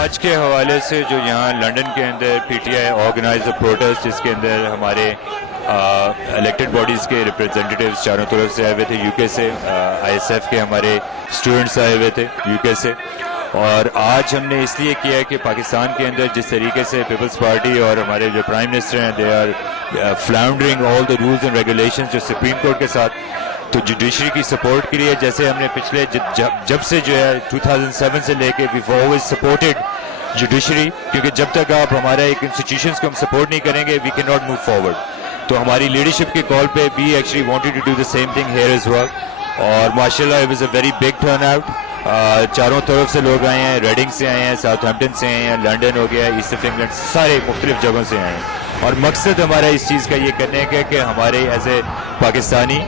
آج کے حوالے سے جو یہاں لنڈن کے اندر P T I organise protest جس کے اندر ہمارے الیکٹڈ باڈیز کے ریپرزینٹیٹیوز چاروں طرف سے آئے ہوئے تھے، یو کے سے آئی ایس ایف کے ہمارے اسٹوڈنٹس آئے ہوئے تھے یو کے سے، اور آج ہم نے اس لیے کیا ہے کہ پاکستان کے اندر جس طریقے سے پیپلز پارٹی اور ہمارے جو پرائم منسٹر ہیں they are floundering all the rules and regulations جو سپریم کورٹ کے ساتھ، تو جوڈیشری کی سپورٹ کے لیے جیسے ہم نے پچھلے جب سے جو ہے 2007 سے لے کے we've always supported جوڈیشری، کیونکہ جب تک آپ ہمارے ایک انسٹیٹیوشنز کو ہم سپورٹ نہیں کریں گے we cannot move forward. تو ہماری لیڈرشپ کے کال پہ we actually wanted to do the same thing here as well، اور ماشاءاللہ it was a very big turn out. چاروں طرف سے لوگ آئے ہیں، ریڈنگ سے آئے ہیں، ساؤتھ ہیمپٹن سے آئے ہیں، لنڈن ہو گیا، ایسٹ آف انگلینڈ، سارے مختلف جگہوں سے آئے ہیں، اور مقصد ہمارا اس چیز کا یہ کرنے کا کہ ہمارے ایز اے پاکستانی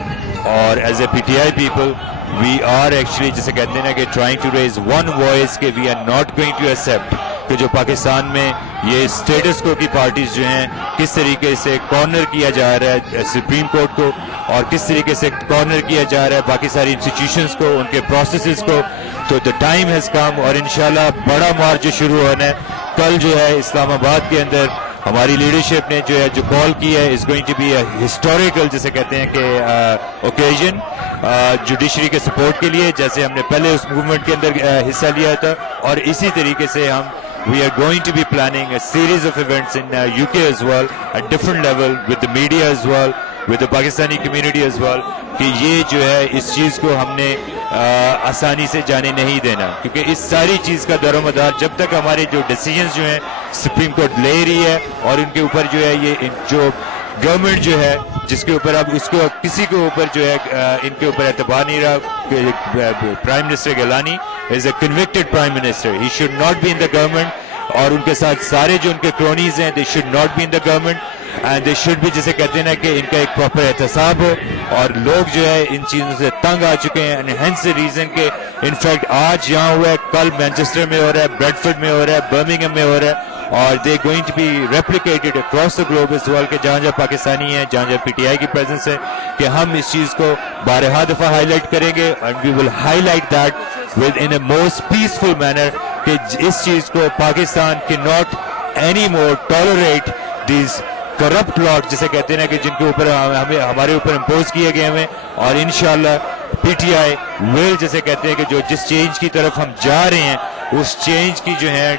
اور as a P T I people we are actually جسے کہتے ہیں نا کہ trying to raise one voice کہ we are not going to accept کہ جو پاکستان میں یہ اسٹیٹس کو کی پارٹیز جو ہیں کس طریقے سے کارنر کیا جا رہا ہے سپریم کورٹ کو، اور کس طریقے سے کارنر کیا جا رہا ہے باقی ساری انسٹیٹیوشنز کو، ان کے پروسیسز کو. تو دا ٹائم ہیز کم، اور انشاءاللہ بڑا مارچ جو شروع ہونا ہے کل جو ہے اسلام آباد کے اندر ہماری لیڈرشپ نے جو ہے جو کال کی ہے is going to be a historical جسے کہتے ہیں کہ اوکیزن جوڈیشری کے سپورٹ کے لیے، جیسے ہم نے پہلے اس موومنٹ کے اندر حصہ لیا تھا، اور اسی طریقے سے ہم we are going to be planning a series of events in UK as well at different level with the media as well with the Pakistani community as well کہ یہ جو ہے اس چیز کو ہم نے آسانی سے جانے نہیں دینا، کیونکہ اس ساری چیز کا دار و مدار جب تک ہمارے جو ڈیسیجنز جو ہیں سپریم کورٹ لے رہی ہے، اور ان کے اوپر جو ہے یہ جو گورنمنٹ جو ہے جس کے اوپر اب اس کو کسی کے اوپر جو ہے ان کے اوپر اعتبار نہیں رہا. Prime minister Gilani is a convicted prime minister, he should not be in the government, اور ان کے ساتھ سارے جو ان کے کرونیز ہیں they should not be in the government and they should بھی جسے کہتے ہیں نا کہ ان کا ایک پراپر احتساب ہو. اور لوگ جو ہے ان چیزوں سے تنگ آ چکے ہیں، اینڈ ہینس دا ریزن کہ انفیکٹ آج یہاں ہوا ہے، کل مینچسٹر میں ہو رہا ہے، بریڈفورڈ میں ہو رہا ہے، برمنگھم میں ہو رہا ہے، اور they going to be replicated across the globe اس ورلڈ کہ جہاں جہاں پاکستانی ہیں، جہاں جہاں پی ٹی آئی کی پریزنس ہے، کہ ہم اس چیز کو بارہا دفعہ ہائی لائٹ کریں گے، and we will highlight that with in a most peaceful manner کہ اس چیز کو پاکستان کی not any more tolerate these corrupt lot جسے کہتے ہیں کہ جن کے اوپر ہمارے اوپر امپوز کیے گئے ہیں، اور انشاءاللہ پی ٹی آئی ول جسے کہتے ہیں کہ جو جس چینج کی طرف ہم جا رہے ہیں اس چینج کی جو ہے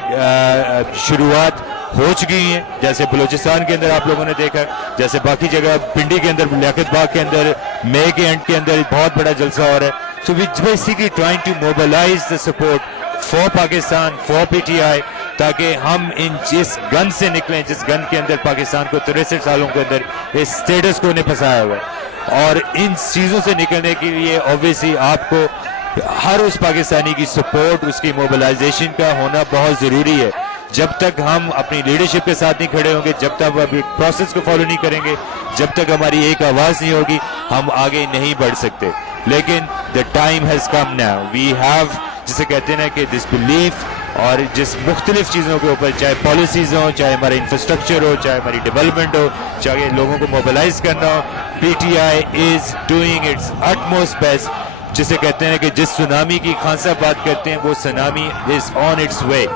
شروعات ہو چکی ہیں. جیسے بلوچستان کے اندر آپ لوگوں نے دیکھا، جیسے باقی جگہ پنڈی کے اندر، لیاقت باغ کے اندر، مے کے اینڈ کے اندر بہت بڑا جلسہ ہو رہا ہے. So we basically trying to mobilise the support for Pakistan, for P T I, تاکہ ہم ان جس گن سے نکلیں جس گن کے اندر پاکستان کو 63 سالوں کے اندر اس سٹیٹس کو انہیں پھنسایا ہوا ہے. اور ان چیزوں سے نکلنے کے لیے اوبیسلی آپ کو ہر اس پاکستانی کی سپورٹ، اس کی موبلائزیشن کا ہونا بہت ضروری ہے. جب تک ہم اپنی لیڈرشپ کے ساتھ نہیں کھڑے ہوں گے، جب تک ہم پروسیس کو فالو نہیں کریں گے، جب تک ہماری ایک آواز نہیں ہوگی، ہم آگے نہیں بڑھ سکتے. لیکن the time has come now, we have جسے کہتے ہیں نا کہ دس بلیف، اور جس مختلف چیزوں کے اوپر چاہے پالیسیز ہوں، چاہے ہمارا انفراسٹرکچر ہو، چاہے ہماری ڈیولپمنٹ ہو، چاہے لوگوں کو موبلائز کرنا ہو، P T I is doing its utmost best. جسے کہتے ہیں کہ جس سونامی کی خان صاحب بات کرتے ہیں وہ tsunami is on its way.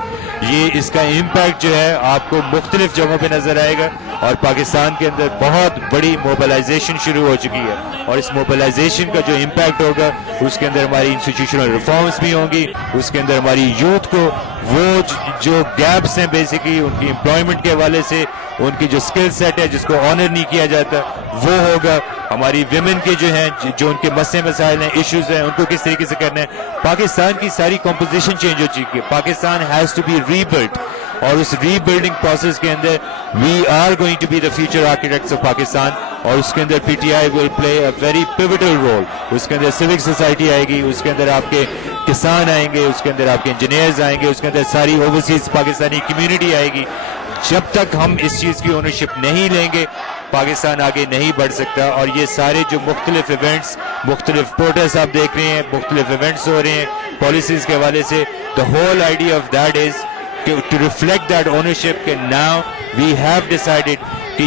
یہ اس کا امپیکٹ جو ہے آپ کو مختلف جگہوں پہ نظر آئے گا، اور پاکستان کے اندر بہت بڑی موبلائزیشن شروع ہو چکی ہے، اور اس موبلائزیشن کا جو امپیکٹ ہوگا اس کے اندر ہماری انسٹیٹیوشنل ریفارمز بھی ہوں گی، اس کے اندر ہماری یوتھ کو وہ جو گیپس ہیں بیسیکلی ان کی امپلائمنٹ کے حوالے سے، ان کی جو اسکل سیٹ ہے جس کو آنر نہیں کیا جاتا وہ ہوگا. ہماری ویمن کے جو ہیں جو ان کے مسئلے مسائل ہیں، ایشوز ہیں، ان کو کس طریقے سے کرنا ہے. پاکستان کی ساری کمپوزیشن چینج ہو چکی ہے. Pakistan has to be rebuilt, اور اس ری بلڈنگ پروسیس کے اندر we are going to be the future architects of Pakistan. اور اس کے اندر P T I will play a very pivotal role. اس کے اندر سیوک سوسائٹی آئے گی، اس کے اندر آپ کے کسان آئیں گے، اس کے اندر آپ کے انجینئرز آئیں گے، اس کے اندر ساری اوورسیز پاکستانی کمیونٹی آئے گی. جب تک ہم اس چیز کی اونرشپ نہیں لیں گے پاکستان آگے نہیں بڑھ سکتا. اور یہ سارے جو مختلف ایونٹس، مختلف پروٹیسٹ آپ دیکھ رہے ہیں، مختلف ایونٹس ہو رہے ہیں پالیسیز کے حوالے سے، the whole idea of that is to reflect that ownership کہ now we have decided کہ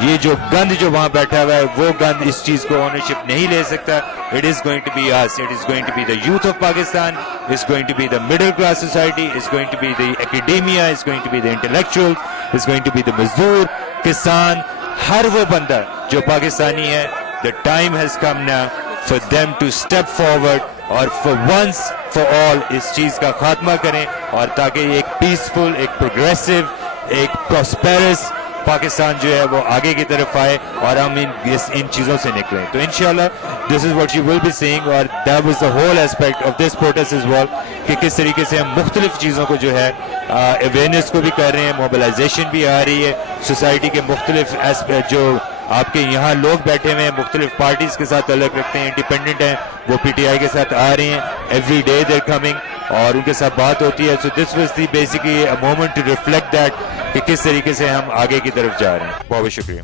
یہ جو گند جو وہاں بیٹھا ہوا ہے وہ گند اس چیز کو اونرشپ نہیں لے سکتا. It is going to be us. It is going to be the youth of Pakistan. It's going to be the middle class society. It's going to be the academia. It's going to be the intellectuals. It's going to be the mazdoor, kisan, ہر وہ بندہ جو پاکستانی ہے. The time has come now for them to step forward اور for once for all اس چیز کا خاتمہ کریں اور تاکہ ایک پیسفل, ایک پروگریسو, ایک پراسپیرس پاکستان جو ہے وہ آگے کی طرف آئے اور ہم ان چیزوں سے نکلیں. تو انشاءاللہ this is what you will be seeing اور that was the whole aspect of this protest as well کہ کس طریقے سے ہم مختلف چیزوں کو جو ہے اویئرنیس کو بھی کر رہے ہیں, موبلائزیشن بھی آ رہی ہے, سوسائٹی کے مختلف جو آپ کے یہاں لوگ بیٹھے ہوئے ہیں مختلف پارٹیز کے ساتھ تعلق رکھتے ہیں, انڈیپینڈنٹ ہیں, وہ پی ٹی آئی کے ساتھ آ رہے ہیں, ایوری ڈے دے کمنگ اور ان کے ساتھ بات ہوتی ہے. So this was the basically moment to reflect that کہ کس طریقے سے ہم آگے کی طرف جا رہے ہیں. بہت بہت شکریہ.